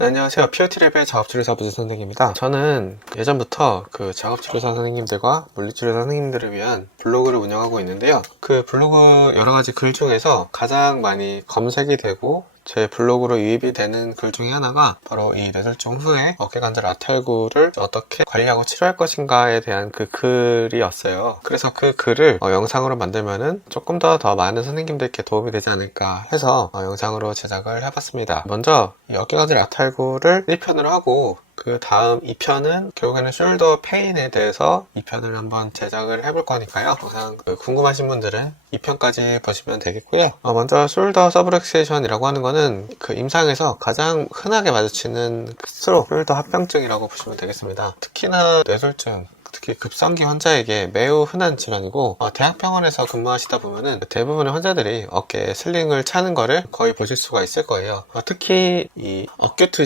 네, 안녕하세요. POT랩의 작업치료사 부지 선생입니다. 저는 예전부터 그 작업치료사 선생님들과 물리치료사 선생님들을 위한 블로그를 운영하고 있는데요. 그 블로그 여러가지 글 중에서 가장 많이 검색이 되고 제 블로그로 유입이 되는 글 중에 하나가 바로 이 뇌졸중 후에 어깨관절 아탈구를 어떻게 관리하고 치료할 것인가에 대한 그 글이었어요. 그래서 그 글을 영상으로 만들면은 조금 더 많은 선생님들께 도움이 되지 않을까 해서 영상으로 제작을 해봤습니다. 먼저 이 어깨관절 아탈구를 1편으로 하고 그 다음 2편은 결국에는 숄더 페인에 대해서 2편을 한번 제작을 해볼 거니까요. 항상 궁금하신 분들은 2편까지 보시면 되겠고요. 먼저 숄더 서브렉세이션이라고 하는 거는 그 임상에서 가장 흔하게 마주치는 스트로크, 숄더 합병증이라고 보시면 되겠습니다. 특히나 뇌졸중, 특히 급성기 환자에게 매우 흔한 질환이고 대학병원에서 근무하시다 보면은 대부분의 환자들이 어깨에 슬링을 차는 거를 거의 보실 수가 있을 거예요. 특히 이 어큐트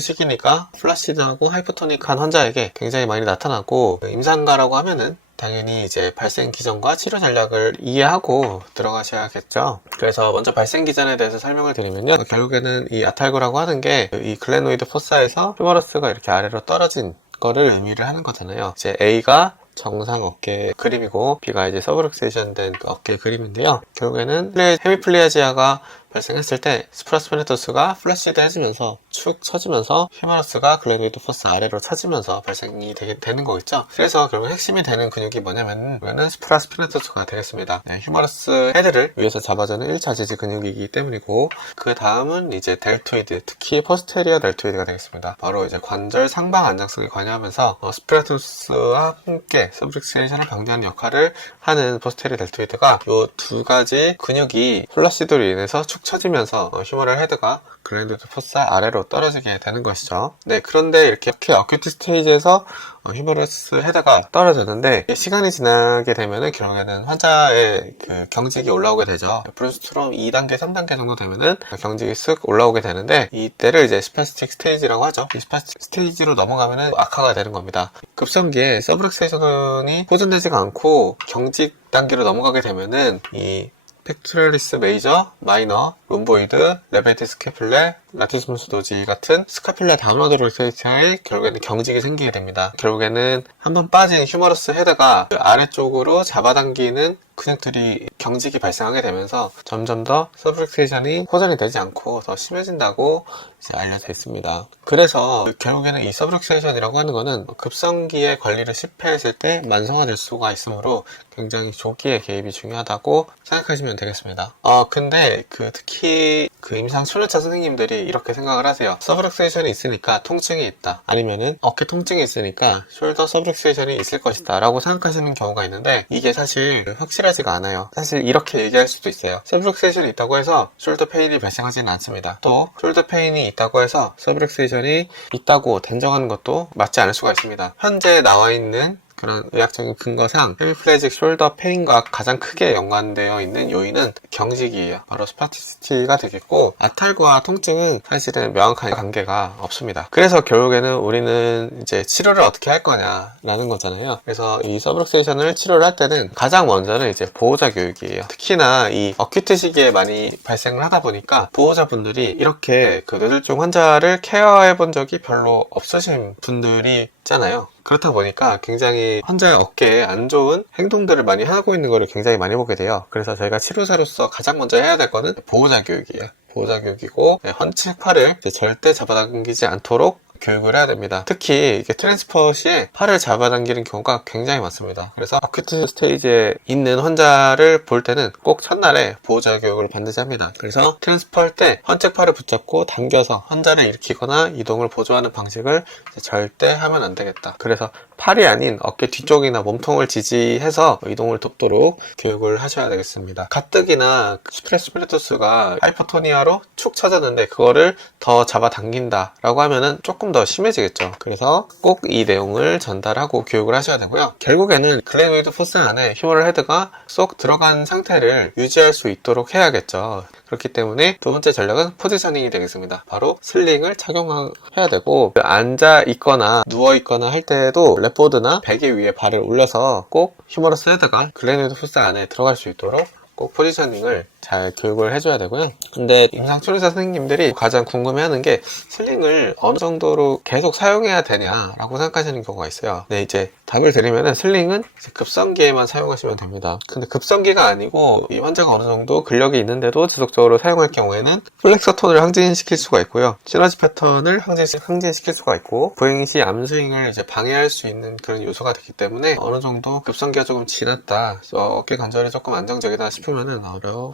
시기니까 플라시드하고 하이퍼토닉한 환자에게 굉장히 많이 나타나고, 임상가라고 하면은 당연히 이제 발생 기전과 치료 전략을 이해하고 들어가셔야겠죠. 그래서 먼저 발생 기전에 대해서 설명을 드리면요, 결국에는 이 아탈구라고 하는 게 이 글레노이드 포사에서 휴머러스가 이렇게 아래로 떨어진 거를 의미를 하는 거잖아요. 이제 A가 정상 어깨 그림이고 B가 이제 서브렉세이션 된 어깨 그림인데요. 결국에는 헤미플리아지아가 발생했을 때 스프라스페네토스가 플래시드 해지면서 축 처지면서 휴머러스가 글레노이드 포스 아래로 처지면서 발생이 되는 거겠죠. 그래서 결국 핵심이 되는 근육이 뭐냐면 스프라스페네토스가 되겠습니다. 네, 휴머러스 헤드를 위에서 잡아주는 1차 지지 근육이기 때문이고, 그 다음은 이제 델토이드, 특히 포스테리어 델토이드가 되겠습니다. 바로 이제 관절 상방 안정성에 관여하면서 스프라토스와 함께 서브렉세이션을 방지하는 역할을 하는 포스테리어 델토이드가 이 두 가지 근육이 플라시드로 인해서 축 처지면서 휴머럴 헤드가 글레노이드 포스 아래로 떨어지게 되는 것이죠. 네, 그런데 이렇게 어큐트 스테이지에서 휴머러스 헤드가 떨어졌는데 시간이 지나게 되면은 결국에는 환자의 그 경직이 올라오게 되죠. 브룬스트롬 2단계, 3단계 정도 되면은 경직이 쓱 올라오게 되는데 이때를 이제 스파스틱 스테이지라고 하죠. 이 스파스틱 스테이지로 넘어가면은 악화가 되는 겁니다. 급성기에 서브렉세이션이 호전되지가 않고 경직 단계로 넘어가게 되면은 이 팩토리스 메이저, 마이너, 룸보이드, 레베티 스캐플레, 라티스무스 노지 같은 스카필라 다우너드로세이트에 결국에는 경직이 생기게 됩니다. 결국에는 한번 빠진 휴머러스 헤드가 그 아래쪽으로 잡아당기는 근육들이 경직이 발생하게 되면서 점점 더 서브렉세이션이 호전이 되지 않고 더 심해진다고 이제 알려져 있습니다. 그래서 결국에는 이 서브렉세이션이라고 하는 거는 급성기의 관리를 실패했을 때 만성화될 수가 있으므로 굉장히 조기에 개입이 중요하다고 생각하시면 되겠습니다. 근데 특히 임상 초년차 선생님들이 이렇게 생각을 하세요. 서브렉세이션이 있으니까 통증이 있다, 아니면은 어깨 통증이 있으니까 숄더 서브렉세이션이 있을 것이다 라고 생각하시는 경우가 있는데, 이게 사실 확실하지가 않아요. 사실 이렇게 얘기할 수도 있어요. 서브렉세이션이 있다고 해서 숄더 페인이 발생하지는 않습니다. 또 숄더 페인이 있다고 해서 서브렉세이션이 있다고 단정하는 것도 맞지 않을 수가 있습니다. 현재 나와 있는 그런 의학적인 근거상 헤미플레직 숄더 페인과 가장 크게 연관되어 있는 요인은 경직이에요. 바로 스파티시티가 되겠고, 아탈과 통증은 사실은 명확한 관계가 없습니다. 그래서 결국에는 우리는 이제 치료를 어떻게 할 거냐라는 거잖아요. 그래서 이 서브렉세이션을 치료를 할 때는 가장 먼저는 이제 보호자 교육이에요. 특히나 이 어큐트 시기에 많이 발생을 하다 보니까 보호자분들이 이렇게 그 뇌졸중 환자를 케어해 본 적이 별로 없으신 분들이 있잖아요. 그렇다 보니까 굉장히 환자의 어깨에 안 좋은 행동들을 많이 하고 있는 거를 굉장히 많이 보게 돼요. 그래서 저희가 치료사로서 가장 먼저 해야 될 거는 보호자 교육이에요. 보호자 교육이고, 환측팔을 절대 잡아당기지 않도록 교육을 해야 됩니다. 특히 이게 트랜스퍼 시에 팔을 잡아당기는 경우가 굉장히 많습니다. 그래서 어큐트 스테이지에 있는 환자를 볼 때는 꼭 첫날에 보호자 교육을 반드시 합니다. 그래서 트랜스퍼 할 때 환측팔을 붙잡고 당겨서 환자를 일으키거나 이동을 보조하는 방식을 절대 하면 안 되겠다. 그래서 팔이 아닌 어깨 뒤쪽이나 몸통을 지지해서 이동을 돕도록 교육을 하셔야 되겠습니다. 가뜩이나 스프레스플레토스가 하이퍼토니아로 축 처졌는데 그거를 더 잡아당긴다 라고 하면은 조금 더 심해지겠죠. 그래서 꼭 이 내용을 전달하고 교육을 하셔야 되고요. 결국에는 글레노이드 포스 안에 휴머럴 헤드가 쏙 들어간 상태를 유지할 수 있도록 해야겠죠. 그렇기 때문에 두 번째 전략은 포지셔닝이 되겠습니다. 바로 슬링을 착용해야 되고, 앉아 있거나 누워 있거나 할 때도 랩보드나 베개 위에 발을 올려서 꼭 휴머러스 헤드가 글레노이드 포스 안에 들어갈 수 있도록 꼭 포지셔닝을 잘 교육을 해줘야 되고요. 근데 임상치료사 선생님들이 가장 궁금해하는 게 슬링을 어느 정도로 계속 사용해야 되냐라고 생각하시는 경우가 있어요. 네, 이제 답을 드리면은 슬링은 급성기에만 사용하시면 됩니다. 근데 급성기가 아니고 이 환자가 어느 정도 근력이 있는데도 지속적으로 사용할 경우에는 플렉서 톤을 항진시킬 수가 있고요. 시너지 패턴을 항진시킬 수가 있고 보행 시 암스윙을 이제 방해할 수 있는 그런 요소가 되기 때문에 어느 정도 급성기가 조금 지났다, 어깨 관절이 조금 안정적이다 싶으면은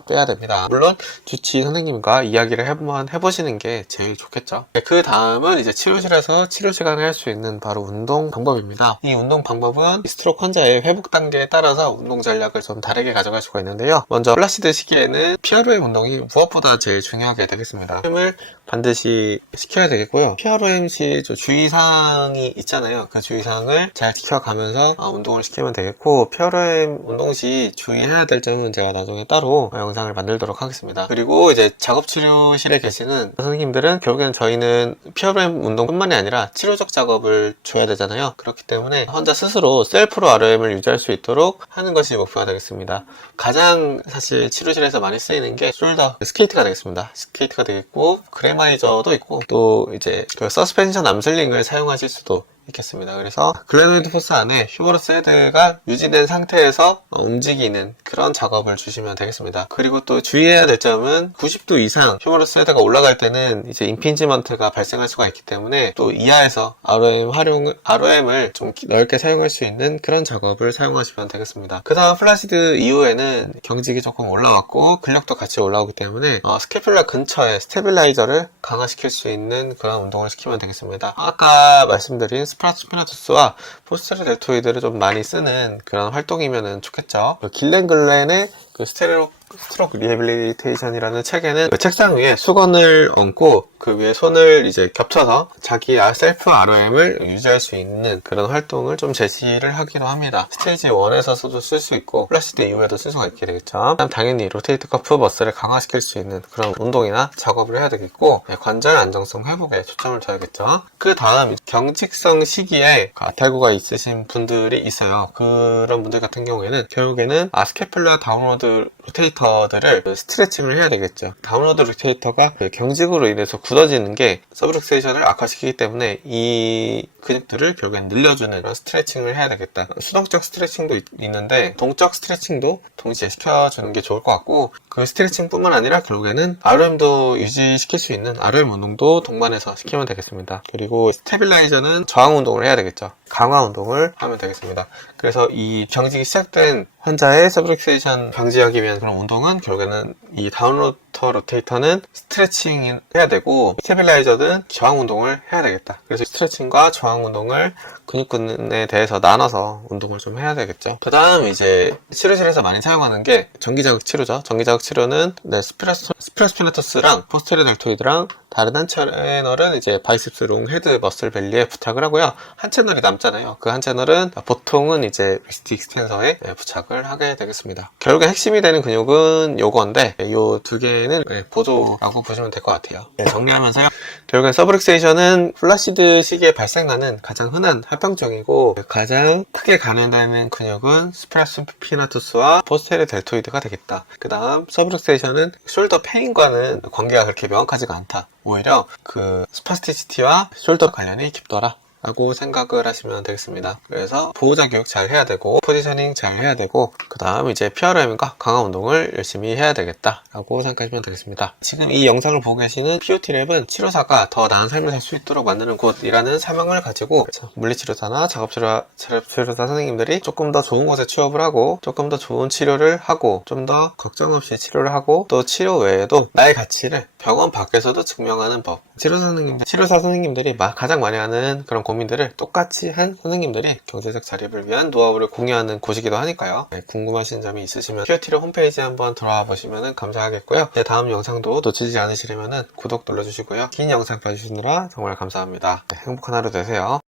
빼야 됩니다. 물론 주치 선생님과 이야기를 한번 해보시는 게 제일 좋겠죠. 네, 그 다음은 이제 치료실에서 치료 시간에 할 수 있는 바로 운동 방법입니다. 이 운동 방법은 스트로크 환자의 회복 단계에 따라서 운동 전략을 좀 다르게 가져갈 수가 있는데요. 먼저 플라시드 시기에는 PROM 운동이 무엇보다 제일 중요하게 되겠습니다. PROM을 반드시 시켜야 되겠고요. PROM 시 주의사항이 있잖아요. 그 주의사항을 잘 지켜가면서 운동을 시키면 되겠고, PROM 운동 시 주의해야 될 점은 제가 나중에 따로 영상을 만들도록 하겠습니다. 그리고 이제 작업치료실에 계시는 선생님들은 결국에는 저희는 PROM 운동뿐만이 아니라 치료적 작업을 줘야 되잖아요. 그렇기 때문에 환자 스스로 셀프로 ROM을 유지할 수 있도록 하는 것이 목표가 되겠습니다. 가장 사실 치료실에서 많이 쓰이는 게 숄더 스케이트가 되겠습니다. 스케이트가 되겠고, 그래마이저도 있고, 또 이제 그 서스펜션 암슬링을 사용하실 수도 있겠습니다. 그래서 글래노이드 포스 안에 휴머러스 헤드가 유지된 상태에서 움직이는 그런 작업을 주시면 되겠습니다. 그리고 또 주의해야 될 점은 90도 이상 휴머러스 헤드가 올라갈 때는 이제 임핀지먼트가 발생할 수가 있기 때문에 또 이하에서 ROM을 좀 넓게 사용할 수 있는 그런 작업을 사용하시면 되겠습니다. 그 다음 플라시드 이후에는 경직이 조금 올라왔고 근력도 같이 올라오기 때문에 스캐뷸라 근처에 스테빌라이저를 강화시킬 수 있는 그런 운동을 시키면 되겠습니다. 아까 말씀드린 스프라스피나투스와 포스테리어 델토이드를 좀 많이 쓰는 그런 활동이면 좋겠죠. 길렌 글렌의 그 스트로크 리해빌리테이션이라는 책에는 그 책상 위에 수건을 얹고 그 위에 손을 이제 겹쳐서 자기 셀프 ROM을 유지할 수 있는 그런 활동을 좀 제시를 하기도 합니다. 스테이지 1에서도 쓸 수 있고 플라시드 이후에도 쓸 수가 있게 되겠죠. 당연히 로테이트 커프 머슬을 강화시킬 수 있는 그런 운동이나 작업을 해야 되겠고, 관절 안정성 회복에 초점을 둬야겠죠. 그 다음 경직성 시기에 아탈구가 있으신 분들이 있어요. 그런 분들 같은 경우에는 결국에는 스캐뷸라 다운로드 로테이터들을 스트레칭을 해야 되겠죠. 다운로드 로테이터가 경직으로 인해서 굳어지는 게 서브룩세이션을 악화시키기 때문에 이 근육들을 결국엔 늘려주는 그런 스트레칭을 해야 되겠다. 수동적 스트레칭도 있는데 동적 스트레칭도 동시에 시켜주는 게 좋을 것 같고, 그 스트레칭 뿐만 아니라 결국에는 ROM도 유지시킬 수 있는 ROM 운동도 동반해서 시키면 되겠습니다. 그리고 스테빌라이저는 저항 운동을 해야 되겠죠. 강화 운동을 하면 되겠습니다. 그래서 이 경직이 시작된 환자의 서브룩세이션 방지하기 위한 그런 운동은 결국에는 이 다운로터 로테이터는 스트레칭 해야 되고 스테빌라이저는 저항 운동을 해야 되겠다. 그래서 스트레칭과 저항 운동을 근육군에 대해서 나눠서 운동을 좀 해야 되겠죠. 그 다음 이제 치료실에서 많이 사용하는 게 전기자극 치료죠. 전기자극 치료는 스프라스피나투스랑 포스테리어 델토이드랑 다른 한 채널은 이제 바이셉스 롱 헤드 머슬 벨리에 부착을 하고요. 한 채널이 남잖아요. 그 한 채널은 보통은 이제 리스트 익스텐서에 부착을 하게 되겠습니다. 결국에 핵심이 되는 근육은 요건데 요 두 개는 보조라고 보시면 될 것 같아요. 정리하면서요. 결국엔 서브룩세이션은 플라시드 시기에 발생하는 가장 흔한 합병증이고, 가장 크게 감염되는 근육은 스프라스피나투스와 포스테리어 델토이드가 되겠다. 그 다음 서브룩세이션은 숄더 페인과는 관계가 그렇게 명확하지가 않다. 오히려 그 스파스티시티와 숄더 관련이 깊더라 라고 생각을 하시면 되겠습니다. 그래서 보호자 교육 잘 해야 되고 포지셔닝 잘 해야 되고, 그 다음 이제 PROM과 강화 운동을 열심히 해야 되겠다 라고 생각하시면 되겠습니다. 지금 이 영상을 보고 계시는 POT랩은 치료사가 더 나은 삶을 살 수 있도록 만드는 곳이라는 사명을 가지고 물리치료사나 작업치료사 선생님들이 조금 더 좋은 곳에 취업을 하고 조금 더 좋은 치료를 하고 좀 더 걱정 없이 치료를 하고, 또 치료 외에도 나의 가치를 병원 밖에서도 증명하는 법, 치료사 선생님들이 가장 많이 하는 그런 고민들을 똑같이 한 선생님들이 경제적 자립을 위한 노하우를 공유하는 곳이기도 하니까요. 궁금하신 점이 있으시면 POT랩 홈페이지 한번 들어와 보시면 감사하겠고요. 다음 영상도 놓치지 않으시려면 구독 눌러주시고요. 긴 영상 봐주시느라 정말 감사합니다. 행복한 하루 되세요.